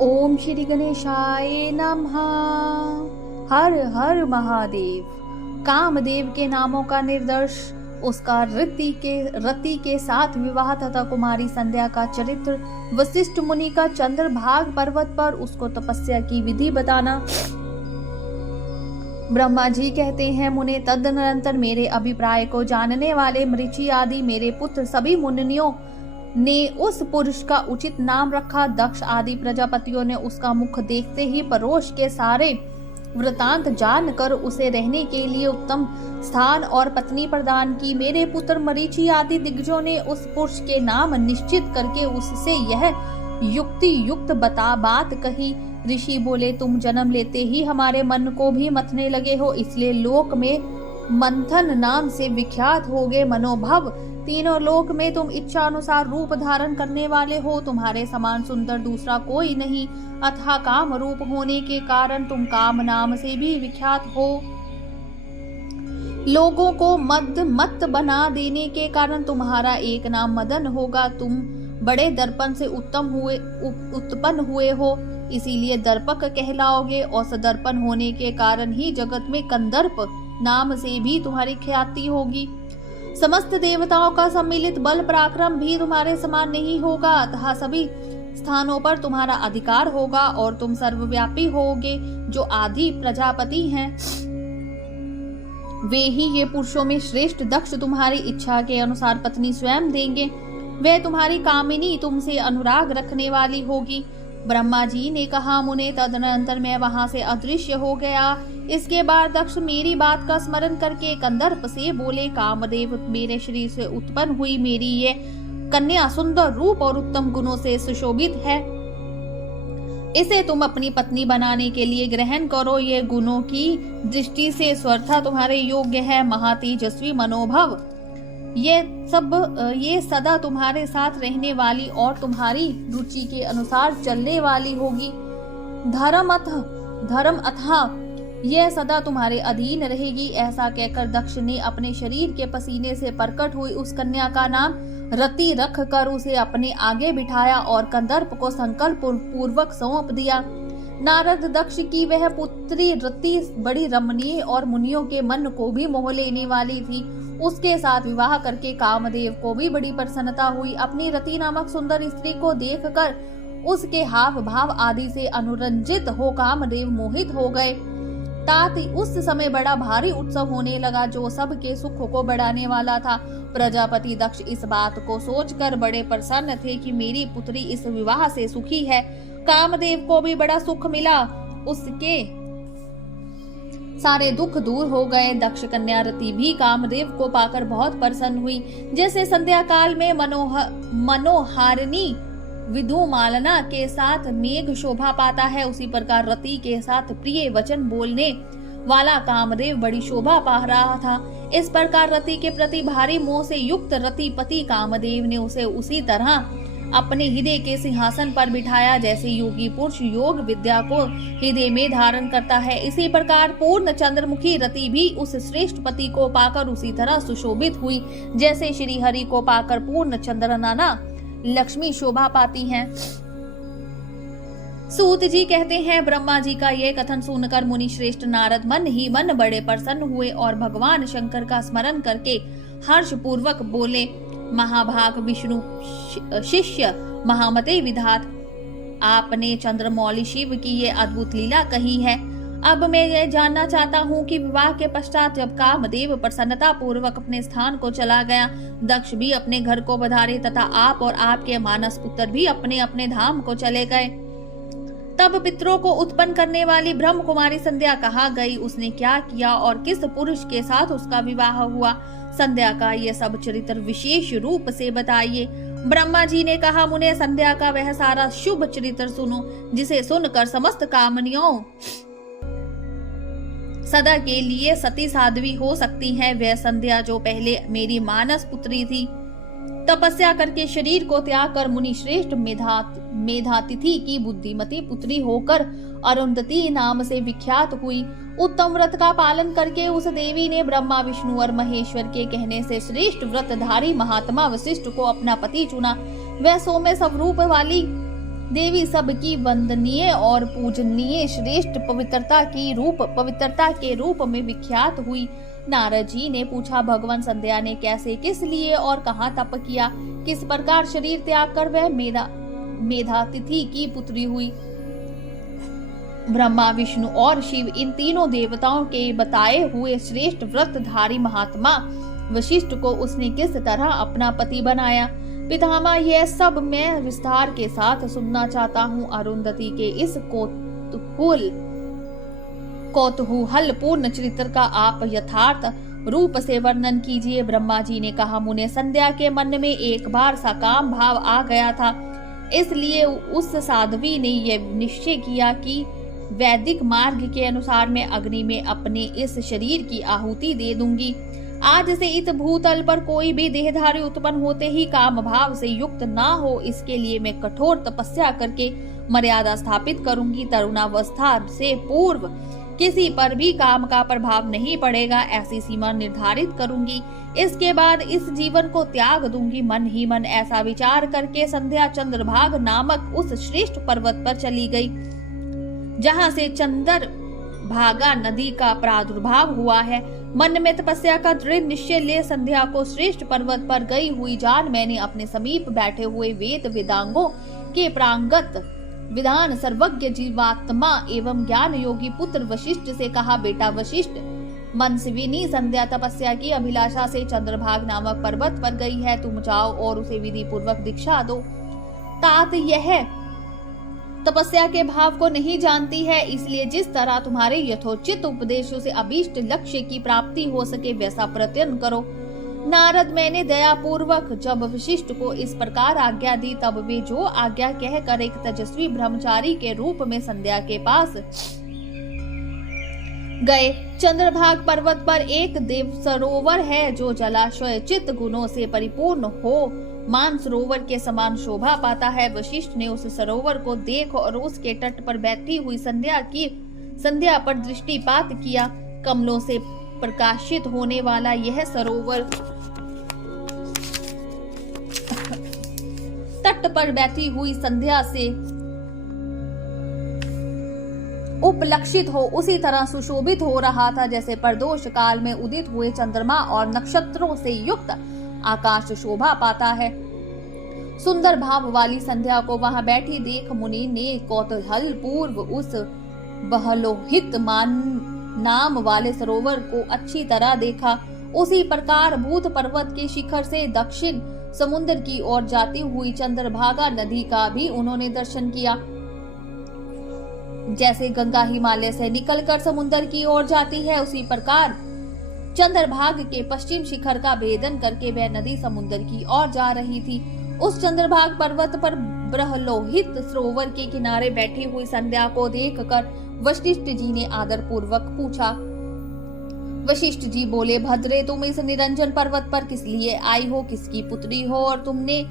ओम श्री गणेशाय नमः। हर हर महादेव। कामदेव के नामों का निर्दर्श उसका रति के साथ विवाह तथा कुमारी संध्या का चरित्र, वशिष्ठ मुनि का चंद्रभाग पर्वत पर उसको तपस्या की विधि बताना। ब्रह्मा जी कहते हैं, मुने तदनंतर मेरे अभिप्राय को जानने वाले मृषि आदि मेरे पुत्र सभी मुनियों ने उस पुरुष का उचित नाम रखा। दक्ष आदि प्रजापतियों ने उसका मुख देखते ही परोश के सारे वृतांत जानकर उसे रहने के लिए उत्तम स्थान और पत्नी प्रदान की। मेरे पुत्र मरीचि आदि दिग्गजों ने उस पुरुष के नाम निश्चित करके उससे यह युक्ति युक्त बात कही। ऋषि बोले, तुम जन्म लेते ही हमारे मन को भी मथने लगे हो, इसलिए लोक में मंथन नाम से विख्यात हो गए। मनोभव, तीनों लोक में तुम इच्छा अनुसार रूप धारण करने वाले हो, तुम्हारे समान सुंदर दूसरा कोई नहीं। अतः काम रूप होने के कारण तुम काम नाम से भी विख्यात हो। लोगों को मत बना देने के कारण तुम्हारा एक नाम मदन होगा। तुम बड़े दर्पण से उत्पन्न हुए हो, इसीलिए दर्पक कहलाओगे। और सदर्पण होने के कारण ही जगत में कंदर्प नाम से भी तुम्हारी ख्याति होगी। समस्त देवताओं का सम्मिलित बल पराक्रम भी तुम्हारे समान नहीं होगा, अतः सभी स्थानों पर तुम्हारा अधिकार होगा और तुम सर्वव्यापी होगे। जो आदि प्रजापति हैं वे ही ये पुरुषों में श्रेष्ठ। दक्ष तुम्हारी इच्छा के अनुसार पत्नी स्वयं देंगे। वह तुम्हारी कामिनी, तुमसे अनुराग रखने वाली होगी। ब्रह्मा जी ने कहा, मुने तदनंतर मैं वहां से अदृश्य हो गया। इसके बाद दक्ष मेरी बात का स्मरण करके कंदर्प से बोले, कामदेव मेरे शरीर से उत्पन्न हुई मेरी ये कन्या सुंदर रूप और उत्तम गुणों से सुशोभित है। इसे तुम अपनी पत्नी बनाने के लिए ग्रहण करो। ये गुणों की दृष्टि से स्वतः तुम्हारे योग्य है। महातेजस्वी मनोभव, ये सदा तुम्हारे साथ रहने वाली और तुम्हारी रुचि के अनुसार चलने वाली होगी। धर्म अथाह यह सदा तुम्हारे अधीन रहेगी। ऐसा कहकर दक्ष ने अपने शरीर के पसीने से प्रकट हुई उस कन्या का नाम रति रख कर उसे अपने आगे बिठाया और कंदर्प को संकल्प पूर्वक सौंप दिया। नारद दक्ष की वह पुत्री रति बड़ी रमणीय और मुनियों के मन को भी मोह लेने वाली थी। उसके साथ विवाह करके कामदेव को भी बड़ी प्रसन्नता हुई। अपनी रति नामक सुंदर स्त्री को देखकर उसके हाव भाव आदि से अनुरंजित हो कामदेव मोहित हो गए। तात उस समय बड़ा भारी उत्सव होने लगा जो सबके सुख को बढ़ाने वाला था। प्रजापति दक्ष इस बात को सोचकर बड़े प्रसन्न थे कि मेरी पुत्री इस विवाह से सुखी है। कामदेव को भी बड़ा सुख मिला, उसके सारे दुख दूर हो गए। दक्ष कन्या रति भी कामदेव को पाकर बहुत प्रसन्न हुई। जैसे संध्या काल में मनोहारिणी विधुमालना के साथ मेघ शोभा पाता है, उसी प्रकार रति के साथ प्रिय वचन बोलने वाला कामदेव बड़ी शोभा पा रहा था। इस प्रकार रति के प्रति भारी मोह से युक्त रतिपति कामदेव ने उसे उसी तरह अपने हृदय के सिंहासन पर बिठाया जैसे योगी पुरुष योग विद्या को हृदय में धारण करता है। इसी प्रकार पूर्ण चंद्रमुखी रति भी उस श्रेष्ठ पति को पाकर उसी तरह सुशोभित हुई जैसे श्री हरि को पाकर पूर्ण चंद्रनयना लक्ष्मी शोभा पाती हैं। सूत जी कहते हैं, ब्रह्मा जी का यह कथन सुनकर मुनि श्रेष्ठ नारद मन ही मन बड़े प्रसन्न हुए और भगवान शंकर का स्मरण करके हर्ष पूर्वक बोले, महाभाग विष्णु शिष्य महामते विधात, आपने चंद्रमौली शिव की ये अद्भुत लीला कही है। अब मैं यह जानना चाहता हूँ कि विवाह के पश्चात जब कामदेव प्रसन्नता पूर्वक अपने स्थान को चला गया, दक्ष भी अपने घर को बधारे तथा आप और आपके मानस पुत्र भी अपने अपने धाम को चले गए, तब पितरों को उत्पन्न करने वाली ब्रह्म कुमारी संध्या कहाँ गई? उसने क्या किया और किस पुरुष के साथ उसका विवाह हुआ? संध्या का ये सब चरित्र विशेष रूप से बताइए। ब्रह्मा जी ने कहा, मुने संध्या का वह सारा शुभ चरित्र सुनो जिसे सुनकर समस्त कामनियों सदा के लिए सती साध्वी हो सकती है। वह संध्या जो पहले मेरी मानस पुत्री थी, तपस्या करके शरीर को त्याग कर मुनि श्रेष्ठ मेधातिथि की बुद्धिमती पुत्री होकर अरुंधति नाम से विख्यात हुई। उत्तम व्रत का पालन करके उस देवी ने ब्रह्मा विष्णु और महेश्वर के कहने से श्रेष्ठ व्रतधारी महात्मा वशिष्ठ को अपना पति चुना। वह सौम्य स्वरूप वाली देवी सबकी वंदनीय और पूजनीय श्रेष्ठ पवित्रता के रूप में विख्यात हुई। नारद जी ने पूछा, भगवान संध्या ने कैसे, किस लिए और कहाँ तप किया, किस प्रकार शरीर त्याग कर वह मेधातिथि की पुत्री हुई। ब्रह्मा, विष्णु और शिव, इन तीनों देवताओं के बताए हुए श्रेष्ठ व्रतधारी महात्मा वशिष्ठ को उसने किस तरह अपना पति बनाया। पितामह, यह सब मैं विस्तार के साथ सुनना चाहता हूँ। अरुंधति के इस कौतूहल पूर्ण चरित्र का आप यथार्थ रूप से वर्णन कीजिए। ब्रह्मा जी ने कहा, मुने, संध्या के मन में एक बार सकाम भाव आ गया था, इसलिए उस साध्वी ने यह निश्चय किया कि वैदिक मार्ग के अनुसार मैं अग्नि में अपने इस शरीर की आहुति दे दूंगी। आज से इस भूतल पर कोई भी देहधारी उत्पन्न होते ही काम भाव से युक्त ना हो, इसके लिए मैं कठोर तपस्या करके मर्यादा स्थापित करूंगी। तरुणावस्था से पूर्व किसी पर भी काम का प्रभाव नहीं पड़ेगा, ऐसी सीमा निर्धारित करूंगी। इसके बाद इस जीवन को त्याग दूंगी। मन ही मन ऐसा विचार करके संध्या चंद्रभाग नामक उस श्रेष्ठ पर्वत पर चली गई, जहां से चंद्रभागा नदी का प्रादुर्भाव हुआ है। मन में तपस्या का दृढ़ निश्चय ले संध्या को श्रेष्ठ पर्वत पर गई हुई जान मैंने अपने समीप बैठे हुए वेद वेदांगों के प्रांगत विधान सर्वज्ञ जीवात्मा एवं ज्ञान योगी पुत्र वशिष्ठ से कहा, बेटा वशिष्ठ, मनस्विनी संध्या तपस्या की अभिलाषा से चंद्रभाग नामक पर्वत पर गई है। तुम जाओ और उसे विधि पूर्वक दीक्षा दो। तात यह तपस्या के भाव को नहीं जानती है, इसलिए जिस तरह तुम्हारे यथोचित उपदेशों से अभीष्ट लक्ष्य की प्राप्ति हो सके वैसा प्रयत्न करो। नारद, मैंने दया पूर्वक जब वशिष्ठ को इस प्रकार आज्ञा दी, तब वे जो आज्ञा कहकर एक तेजस्वी ब्रह्मचारी के रूप में संध्या के पास गए। चंद्रभाग पर्वत पर एक देव सरोवर है जो जलाशय चित्त गुणों से परिपूर्ण हो मानसरोवर के समान शोभा पाता है। वशिष्ठ ने उस सरोवर को देख और उसके तट पर बैठी हुई संध्या पर दृष्टिपात किया। कमलों से प्रकाशित होने वाला यह सरोवर तट पर बैठी हुई संध्या से उपलक्षित हो उसी तरह सुशोभित हो रहा था जैसे प्रदोष काल में उदित हुए चंद्रमा और नक्षत्रों से युक्त आकाश शोभा पाता है। सुंदर भाव वाली संध्या को वहां बैठी देख मुनि ने कौतूहल पूर्व उस बहलोहित नाम वाले सरोवर को अच्छी तरह देखा। उसी प्रकार भूत पर्वत के शिखर से दक्षिण समुद्र की ओर जाती हुई चंद्रभागा नदी का भी उन्होंने दर्शन किया। जैसे गंगा हिमालय से निकलकर समुद्र की ओर जाती है, उसी प्रकार चंद्रभाग के पश्चिम शिखर का भेदन करके वह नदी समुद्र की ओर जा रही थी। उस चंद्रभाग पर्वत पर ब्रह्लोहित सरोवर के किनारे बैठी हुई संध्या को देखकर वशिष्ठ जी ने आदर पूर्वक पूछा। वशिष्ठ जी बोले, भद्रे, तुम इस निरंजन पर्वत पर किस लिए आई हो, किसकी पुत्री हो और तुमने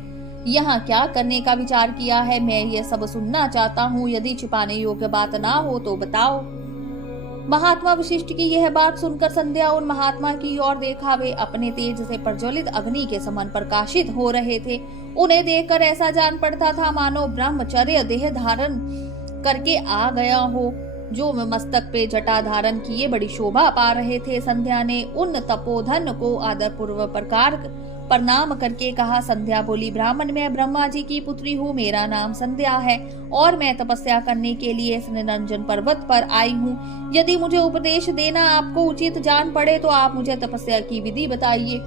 यहाँ क्या करने का विचार किया है? मैं ये सब सुनना चाहता हूँ। यदि छिपाने योग्य बात ना हो तो बताओ। महात्मा वशिष्ठ की यह बात सुनकर संध्या उन महात्मा की ओर देखा। वे अपने तेज से प्रज्वलित अग्नि के समान प्रकाशित हो रहे थे। उन्हें देखकर ऐसा जान पड़ता था मानो ब्रह्मचर्य देह धारण करके आ गया हो। जो मस्तक पे जटा धारण किए बड़ी शोभा पा रहे थे। संध्या ने उन तपोधन को आदर पूर्वक प्रणाम करके कहा। संध्या बोली, ब्राह्मण, मैं ब्रह्मा जी की पुत्री हूँ, मेरा नाम संध्या है और मैं तपस्या करने के लिए इस निरंजन पर्वत पर आई हूँ। यदि मुझे उपदेश देना आपको उचित जान पड़े तो आप मुझे तपस्या की विधि बताइए,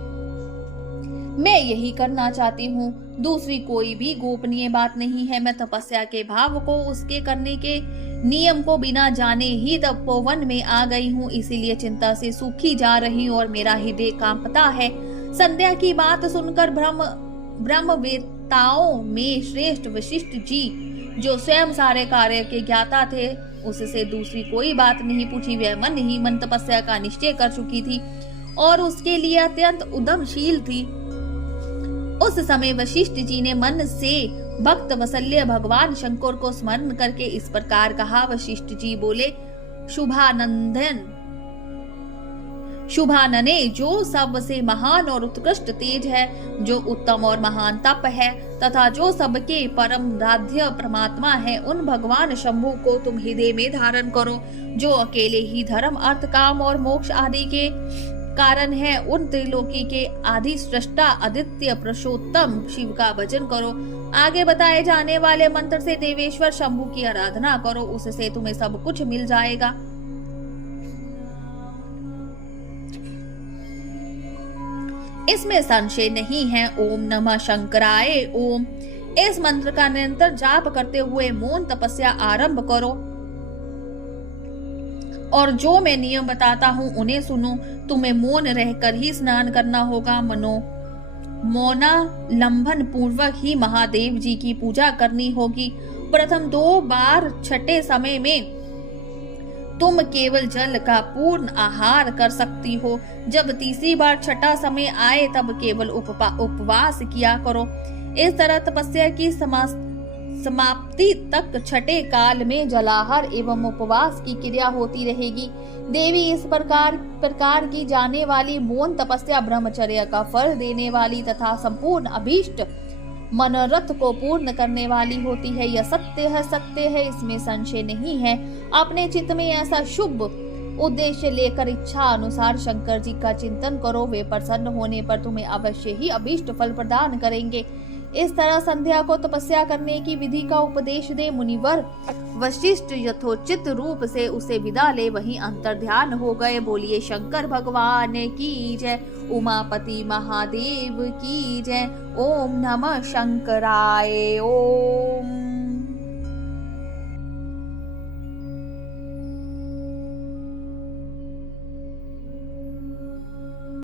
मैं यही करना चाहती हूँ। दूसरी कोई भी गोपनीय बात नहीं है। मैं तपस्या के भाव को, उसके करने के नियम को बिना जाने ही तपोवन में आ गई हूँ, इसीलिए चिंता से सूखी जा रही हूँ और मेरा हृदय कांपता है। संध्या की बात सुनकर ब्रह्मवेत्ताओं में श्रेष्ठ वशिष्ठ जी, जो स्वयं सारे कार्य के ज्ञाता थे, उससे दूसरी कोई बात नहीं पूछी। वह मन ही मन तपस्या का निश्चय कर चुकी थी और उसके लिए अत्यंत उद्यमशील थी। उस समय वशिष्ठ जी ने मन से भक्त वत्सल्य भगवान शंकर को स्मरण करके इस प्रकार कहा। वशिष्ठ जी बोले, शुभानने, जो सबसे महान और उत्कृष्ट तेज है, जो उत्तम और महान तप है, तथा जो सबके परम राध्य परमात्मा है, उन भगवान शंभु को तुम हृदय में धारण करो, जो अकेले ही धर्म, अर्थ, काम और मोक्ष आदि के कारण है। उन त्रिलोकी के आदि सृष्टा आदित्य पुरुषोत्तम शिव का भजन करो। आगे बताए जाने वाले मंत्र से देवेश्वर शंभु की आराधना करो, उससे तुम्हें सब कुछ मिल जाएगा। इसमें संशय नहीं है। ओम नमः शंकराय ओम। इस मंत्र का निरंतर जाप करते हुए मौन तपस्या आरंभ करो और जो मैं नियम बताता हूँ उन्हें सुनो। तुम्हें मौन रहकर ही स्नान करना होगा। मौना लंबन पूर्वक ही महादेव जी की पूजा करनी होगी। प्रथम 2 बार छठे समय में तुम केवल जल का पूर्ण आहार कर सकती हो। जब तीसरी बार छठा समय आए तब केवल उपवास किया करो। इस तरह तपस्या की समाप्ति तक छठे काल में जलाहार एवं उपवास की क्रिया होती रहेगी। देवी इस प्रकार की जाने वाली मौन तपस्या ब्रह्मचर्य का फल देने वाली तथा संपूर्ण अभीष्ट मनोरथ को पूर्ण करने वाली होती है। यह सत्य है, इसमें संशय नहीं है। अपने चित्त में ऐसा शुभ उद्देश्य लेकर इच्छा अनुसार शंकर जी का चिंतन करो। वे प्रसन्न होने पर तुम्हें अवश्य ही अभीष्ट फल प्रदान करेंगे। इस तरह संध्या को तपस्या करने की विधि का उपदेश दे मुनिवर वशिष्ठ यथोचित रूप से उसे विदा ले वहीं अंतर ध्यान हो गए। बोलिए शंकर भगवान की जय, उमापति महादेव की जय। ओम नमः शंकराय ओम।